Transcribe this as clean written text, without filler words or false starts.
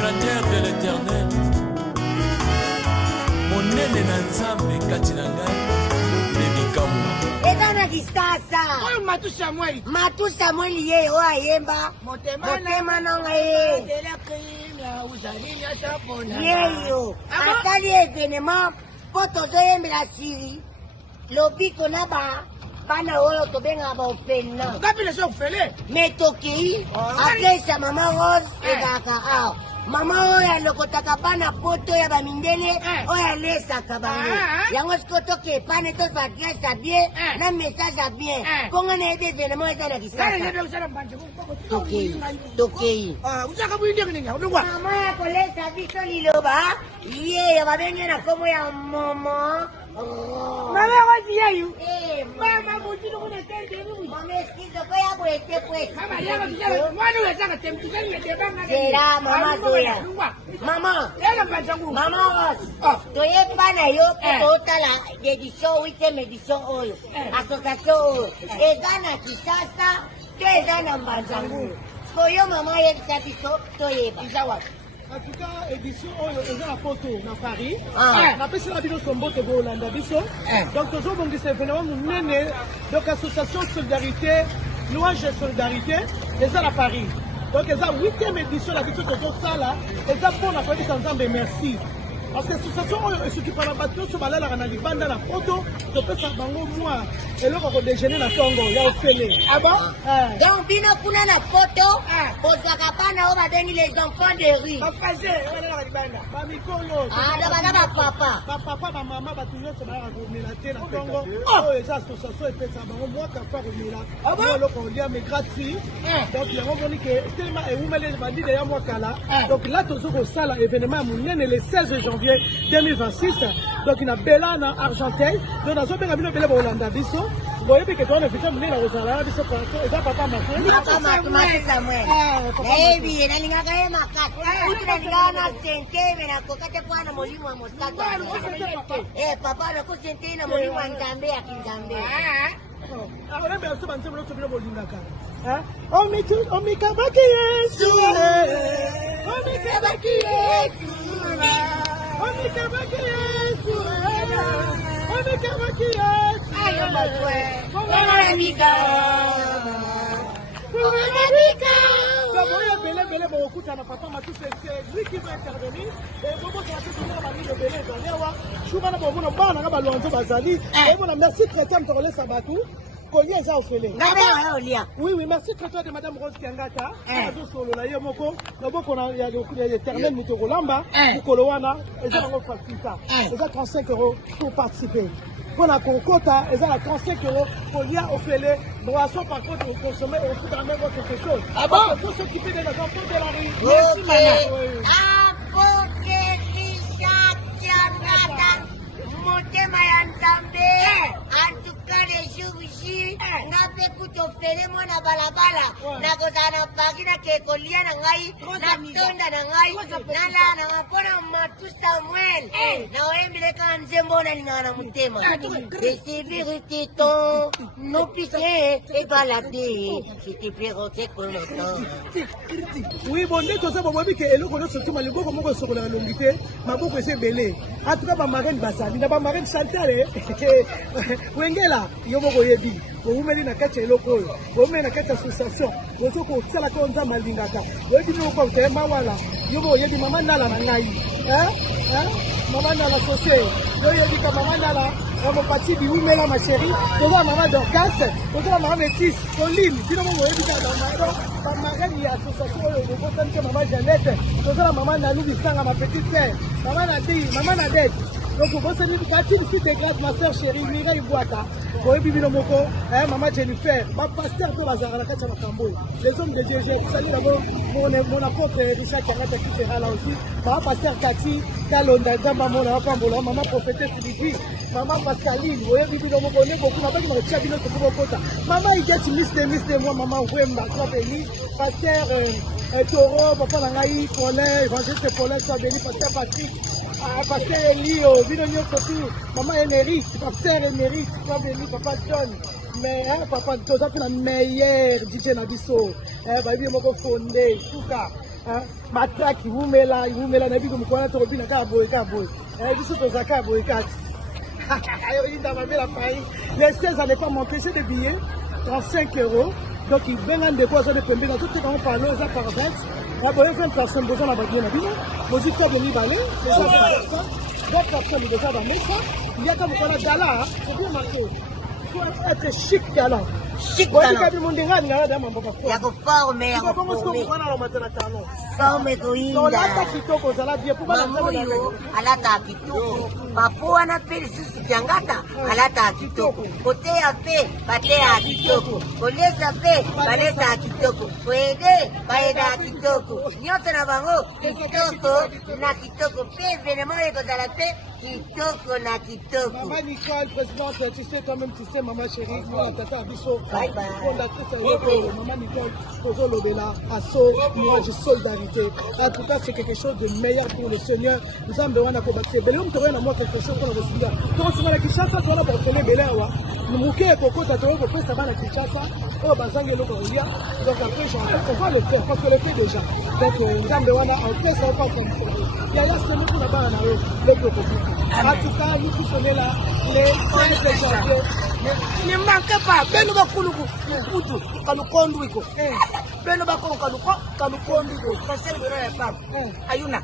grandeur de l'éternel. Mon nene na nzambe kati na ngai lebikamu. Ezana kisasa. Oyo Matu Samuel. Matu Samuel ye o ayemba. Motema na ngai. Yeyo. Asali événement po tozoyembela siri. Lobiko na bana oyo tobenga baofena. Okapile so ofele. Mais tokei apesa mama Rose ezalaka awa. Mama oyo alokotaka bana poto ya bamindele oyo alesaka bango. Yango siko toke epane tozwa adresse ya bien na message ya bien. Kongo na yebe événement eza na kisasa. Tokei. Uzaka buyindeke ninga unungwa. Mama ya kolesa biso liloba ye babenge na komo ya momo. Mama wazi yeyu. Mama mutino kuna tende ni. Mama eskizo kwa yabo ete pues. Kama yako kijana mwana unataka temtikani ya debanga. Sera mama zoya. Mama. Ela panjangu. Mama Rose. Toye bana yo totala édition 8e édition oyo. Association oyo. Ezana kisasa, to ezana mbanjangu. Koyo mama yebisa biso toyeba. Izawa. En tout cas, édition oyo eza na poto na Paris. Napesi na bino sombote bolanda biso. Donc tozobongisa événement monene. Donc association solidarité, louange et solidarité eza na Paris. Donc eza 8e édition la biso tozosala eza mpona koyebisa Nzambe merci. Parce que association oyo esokipa na bato nyonso balalaka na libanda na poto topesa bango mwa eloko kodejeuner na ntongo ya ofele. Ah bon? Donc bino kuna na poto bozwaka bana oyo babengi les enfants de rue. Bafaze wana na libanda. Bamikolo. Bana bapapa. Bapapa bamama bato nyonso bayaka komela te na ntongo oyo eza association epesa bango mwa kafa komela eloko olia mais gratuit. Donc yango moni ke telema ewumeli bandide ya mwa kala. Donc là tozo kosala événement monene le 16 janvier 2026. Donc il y a Bella na Argenteuil. Donc dans ce pays il y a Bella Bolanda biso. Vous voyez que tu as invité mon la Rosala biso pour ça papa ma Matu Samuel. Eh bien nalinga kae makati. Utina ngana sente mena kokate kwa molimo wa mosaka. Papa na ko sente na molimo wa Nzambe ya Kinzambe. Alors bien sûr banze molo sobino bolingaka. O mikabaki Yesu. O mikabaki Yesu. Bele beaucoup na papa Matu c'est lui qui va intervenir et beaucoup ça fait toujours la vie de Bele Zanewa chuma na bongo na bana na balonzo bazali et bon merci très bien de relayer Sabatou Koye eza ofele. Oui, merci très de Madame Rose Kiangata. Azo solo la yemoko. Loboko na ya éternel mitokolamba. Kolowana, eza nango facilita. Eza 35 € pour participer. Pour la Kokota, eza la 35 € pour lire ofele. Boisson par contre pour consommer au fout dans même quelque chose. Ah bon? Il faut s'occuper des enfants de la rue. Merci madame. Motema ya Nzambe. En tout cas les jours ici, na pe kutofele mona balabala. Na kozana pagi na kekolia na ngai, na tonda na ngai, na la na mapona Matu Samuel. Na oembele ka nzembo na lingana mutema. Sécurité ton, non pitié et balader. C'était péroté comme temps. Oui, bon, dès que ça va que eloko no soki malingo ko moko sokola longité, maboko ese belé. En tout cas ba marraine basali, na ba marraine Chantal Wengela yo moko yebi. Bo umeli na kati eloko oyo. Bo umeli na kati association. Bo soko sala ko nza malingaka. Yebi no ko tema wala. Yo bo yebi mama ndala na ngai. Mama ndala sosé. Yo yebi ka mama ndala. Mon parti bi umela ma chérie. Toza mama Dorcas, toza mama Métis, Pauline, bino mo yebi ka mama. Ba marraine ya association oyo bo ko mama Janette. Toza mama Nanou Bisanga ma petite sœur. Mama Nadi, mama Nadette. Donc, vous savez, partie de suite de grâce, ma soeur chérie, Mireille Boaka, vous avez vu le moko, maman Jennifer, ma pasteur de Lazare, la Kacha Makambo, les hommes de Dieu, salut d'abord, mon apôtre Richard Karate qui sera là aussi, maman pasteur Cathy, Kalonda, Gamba, mon apôtre, maman prophétesse Sylvie, maman Pascaline, vous avez vu le moko, on est beaucoup, maman qui m'a dit, c'est pour Kota, maman, il y a une liste de moi, maman, Wemba, toi, béni, pasteur Toro, papa Nangaï, Paulin, évangéliste Paulin, soit béni, pasteur Patrick. Pasteur Elio, Vinonio Sotou, maman émérite, pasteur émérite, toi béni, papa John, mais papa, tu as la meilleure DJ Nabiso, Baby Moko Fondé, Souka, matraki wumela na biso mukwana to bina ka boy biso to zaka boy ka ayo inda mabela pai les 16 n'est pas monté c'est des billets 35 €. Donc il vient de quoi ça de pembe na tout quand on parle ça par 20 la bonne 20 personnes besoin na bagien na bino mozi to boni balé déjà 2 personnes déjà dans ça il y a comme on a dala c'est bien marqué faut être chic galant Chic galant. Ya kuforme ya kuforme. Forme kuinda. Mamuyo alata kitoko. Papua na peli susu jangata alata kitoko. Kotea pe patea kitoko. Koleza pe baleza kitoko. Kwede baeda kitoko. Nyote na bango kitoko na kitoko. Pe venemo eko zala pe kitoko na kitoko. Maman Nicole, présidente, tu sais toi-même, tu sais maman chérie, moi tata Abisso. Bye bye. Maman Nicole, Pozo Lobela, Asso, nuage solidarité. En tout cas, c'est quelque chose de meilleur pour le Seigneur. Nous avons besoin de combattre. Belém, tu as quelque chose pour le Seigneur. Tu as besoin de Kinshasa, tu as besoin de Belém. Nous moquer Coco, tu as besoin de faire ça à Kinshasa. Oh, Bazang et Lokoria. Donc après, on va le faire parce que le fait déjà. Donc, nous avons besoin de faire ça comme ça. Il y a ce mot pour la barre à le Coco. En tout cas, nous tous sommes là, les 5 janvier. Ne manque pas, beno bakuluku kutu kalukondu iko. Beno bakolo kaluko kalukondu iko. Conseil de la femme. Ayuna.